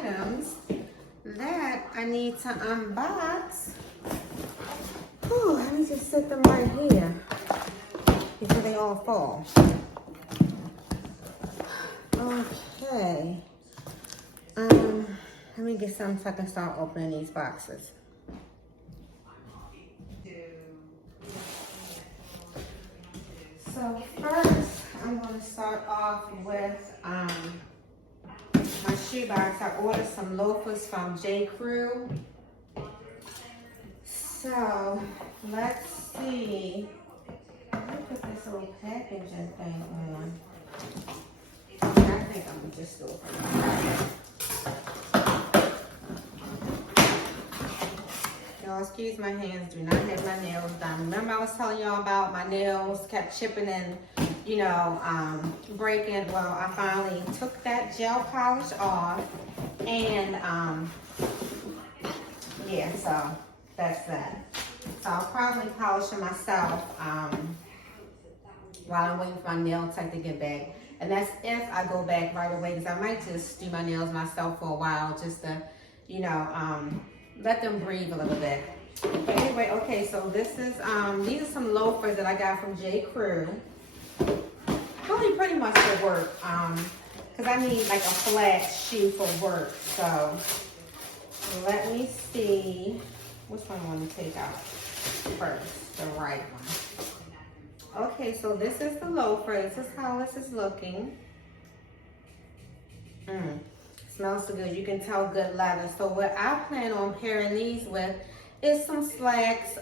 items that I need to unbox. Whew, let me just set them right here before they all fall. Okay. Let me get some so I can start opening these boxes. So first, I'm going to start off with my shoebox. I ordered some loafers from J.Crew. So let's see. Let me put this little packaging thing on. I think I'm gonna just do it from the Y'all, excuse my hands, do not have my nails done. Remember I was telling y'all about my nails kept chipping and, you know, breaking. Well, I finally took that gel polish off and, yeah, so that's that. So I'll probably polish it myself while I'm waiting for my nail tech to get back. And that's if I go back right away, because I might just do my nails myself for a while just to, you know, let them breathe a little bit. But anyway, okay, so this is, these are some loafers that I got from J.Crew. Probably pretty much for work, because I need like a flat shoe for work. So let me see which one I want to take out first, the right one. Okay, so this is the loafer. This is how this is looking. Smells so good. You can tell good leather. So what I plan on pairing these with is some slacks,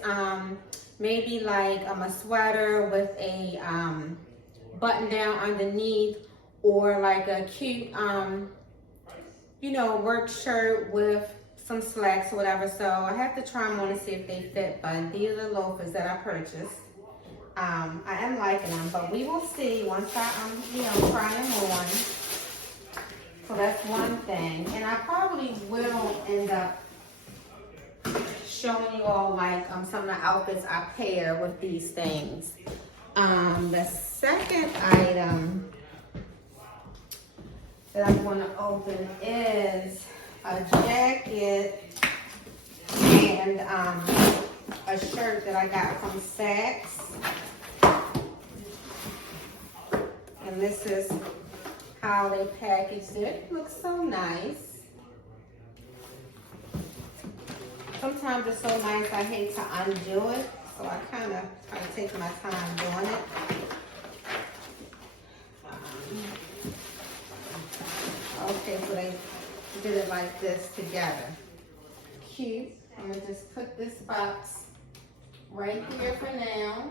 maybe like a sweater with a button down underneath, or like a cute, you know, work shirt with some slacks or whatever. So I have to try them on to see if they fit, but these are the loafers that I purchased. I am liking them, but we will see once I, you know, try them on. So that's one thing. And I probably will end up showing you all like some of the outfits I pair with these things. The second item that I'm going to open is a jacket and a shirt that I got from Saks. And this is how they packaged it. It looks so nice. Sometimes it's so nice I hate to undo it, so I kind of try to take my time doing it. Okay, so they did it like this together. Cute. I'm gonna just put this box right here for now.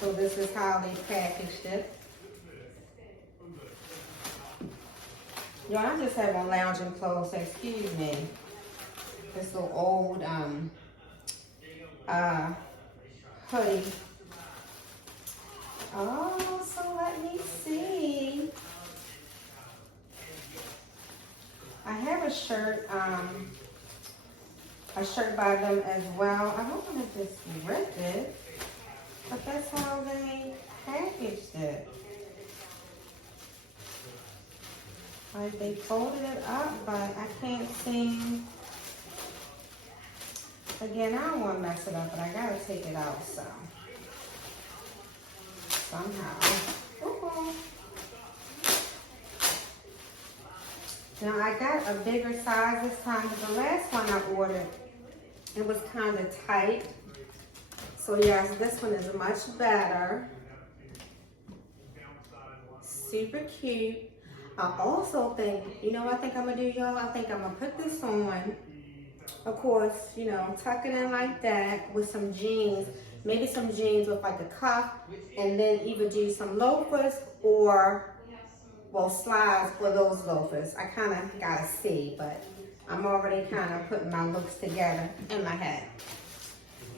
So this is how they packaged it. Yo, I just have on lounging clothes, so excuse me. This little old hoodie. Oh, so let me see. I have a shirt by them as well. I don't want to just rip it, but that's how they packaged it. Like they folded it up, but I can't seem. Again, I don't want to mess it up, but I gotta take it out somehow. Ooh. Now I got a bigger size this time, but the last one I ordered, it was kind of tight. So yes, this one is much better. Super cute. I also think, you know what I think I'm gonna do, y'all? I think I'm gonna put this on, of course, you know, tuck it in like that with some jeans, maybe some jeans with like a cuff, and then either do some loafers or, well, slides for those loafers. I kind of gotta see, but I'm already kind of putting my looks together in my head.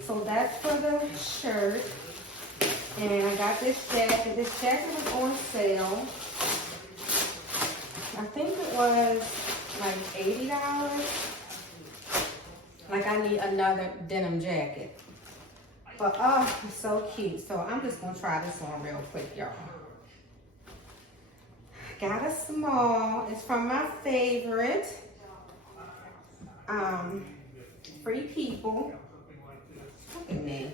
So that's for the shirt. And I got this jacket. This jacket was on sale. I think it was like $80. Like I need another denim jacket. But oh, it's so cute. So I'm just gonna try this on real quick, y'all. Got a small. It's from my favorite, Free People. Look at me.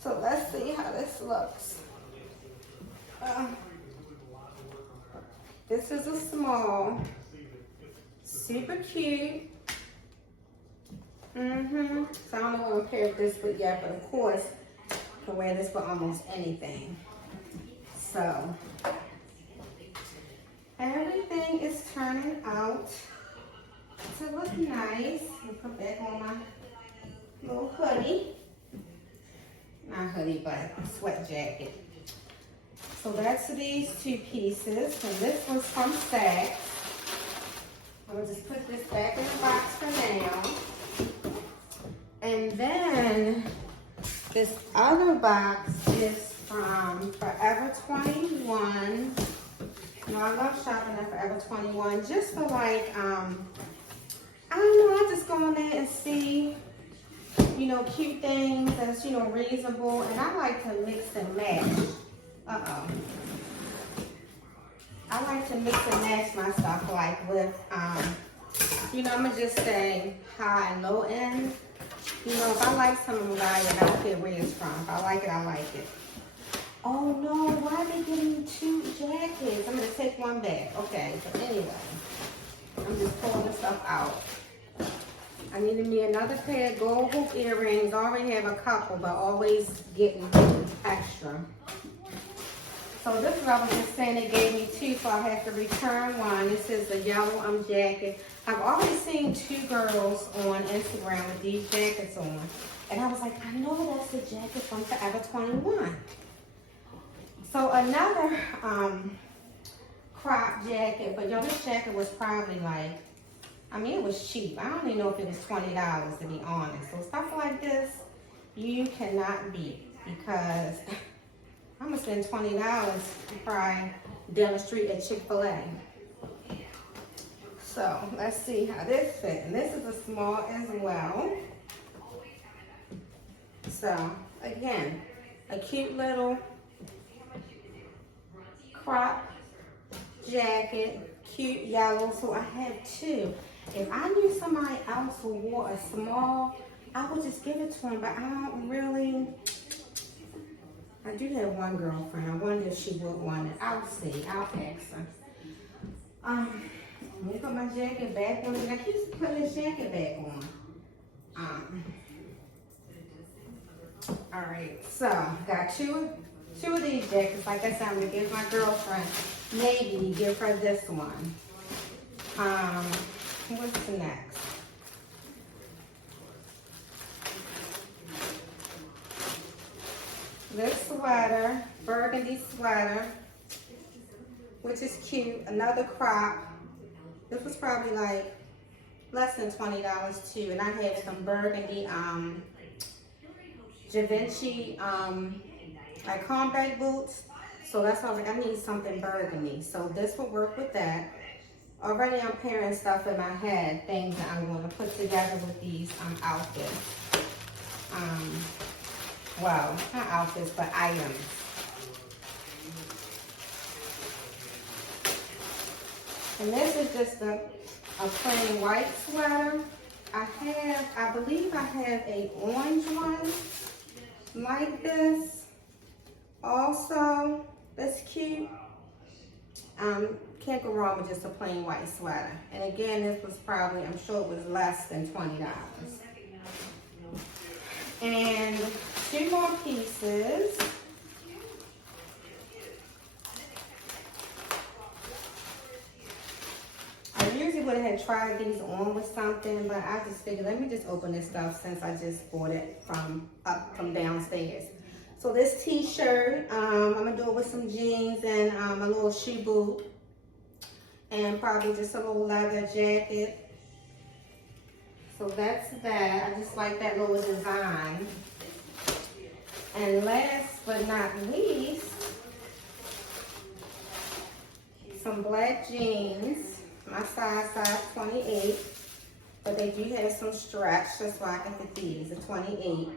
So let's see how this looks. This is a small. Super cute. So I don't know what I'm paired this with yet, but of course, I can wear this with almost anything. So, everything is turning out to look nice. Let me put back on my little hoodie. Not hoodie, but sweat jacket. So that's these two pieces, and this was from Saks. I'm gonna just put this back in the box for now. And then this other box is from Forever 21. You know, I love shopping at Forever 21 just for like, I don't know, I just go in there and see, you know, cute things that's, you know, reasonable. And I like to mix and match. I like to mix and match my stuff like with, you know, I'm gonna just say high and low end. You know, if I like something, I'm gonna buy it. I don't care where it's from. If I like it, I like it. Oh no, why are they giving me two jackets? I'm gonna take one back. Okay, but anyway, I'm just pulling the stuff out. I needed me another pair of gold hoop earrings. I already have a couple, but always getting extra. So this is what I was just saying, they gave me two, so I have to return one. This is a yellow jacket. I've already seen two girls on Instagram with these jackets on. And I was like, I know that's a jacket from Forever 21. So another crop jacket, but yo, this jacket was probably like, I mean, it was cheap. I don't even know if it was $20 to be honest. So stuff like this, you cannot beat, because I'm gonna spend $20 to probably down the street at Chick-fil-A. So let's see how this fits. And this is a small as well. So again, a cute little crop jacket, cute yellow. So I have two. If I knew somebody else who wore a small, I would just give it to them, but I don't really. I do have one girlfriend. I wonder if she would want it. I'll see. I'll ask her. Let me put my jacket back on. I keep putting this jacket back on. All right. So got two of these jackets. Like I said, I'm gonna give my girlfriend. Maybe give her this one. What's next? This sweater, burgundy sweater, which is cute. Another crop. This was probably like less than $20 too. And I have some burgundy Givenchy like combat boots. So that's why I was like, I need something burgundy. So this will work with that. Already I'm pairing stuff in my head, things that I want to put together with these outfits. Well, not outfits, but items. And this is just a plain white sweater. I believe I have a orange one like this. Also, that's cute. Can't go wrong with just a plain white sweater. And again, this was probably, I'm sure it was less than $20. And two more pieces. I usually would have tried these on with something, but I just figured, let me just open this stuff since I just bought it from downstairs. So this t-shirt, I'm gonna do it with some jeans and a little shoe boot. And probably just a little leather jacket. So that's that. I just like that little design. And last but not least, some black jeans. My size 28. But they do have some stretch. That's why I can fit these, a 28.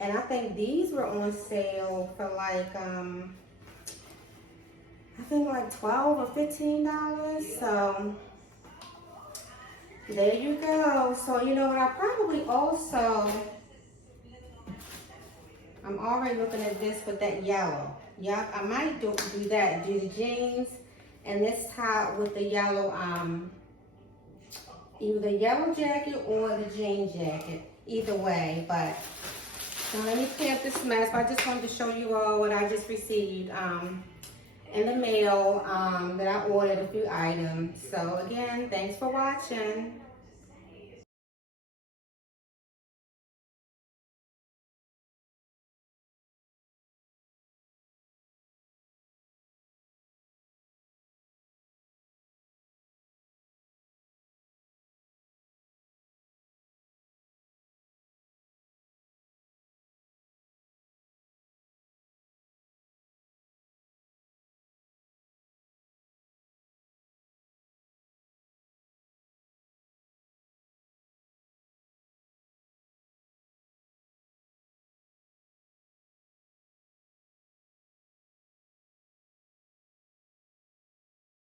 And I think these were on sale for like, I I think like $12 or $15. So there you go. So you know what, I probably also, I'm already looking at this with that yellow. Yep, I might do that. Do the jeans and this top with the yellow, either the yellow jacket or the jean jacket. Either way, but now let me clear up this mess. I just wanted to show you all what I just received in the mail that I ordered a few items. So again, thanks for watching.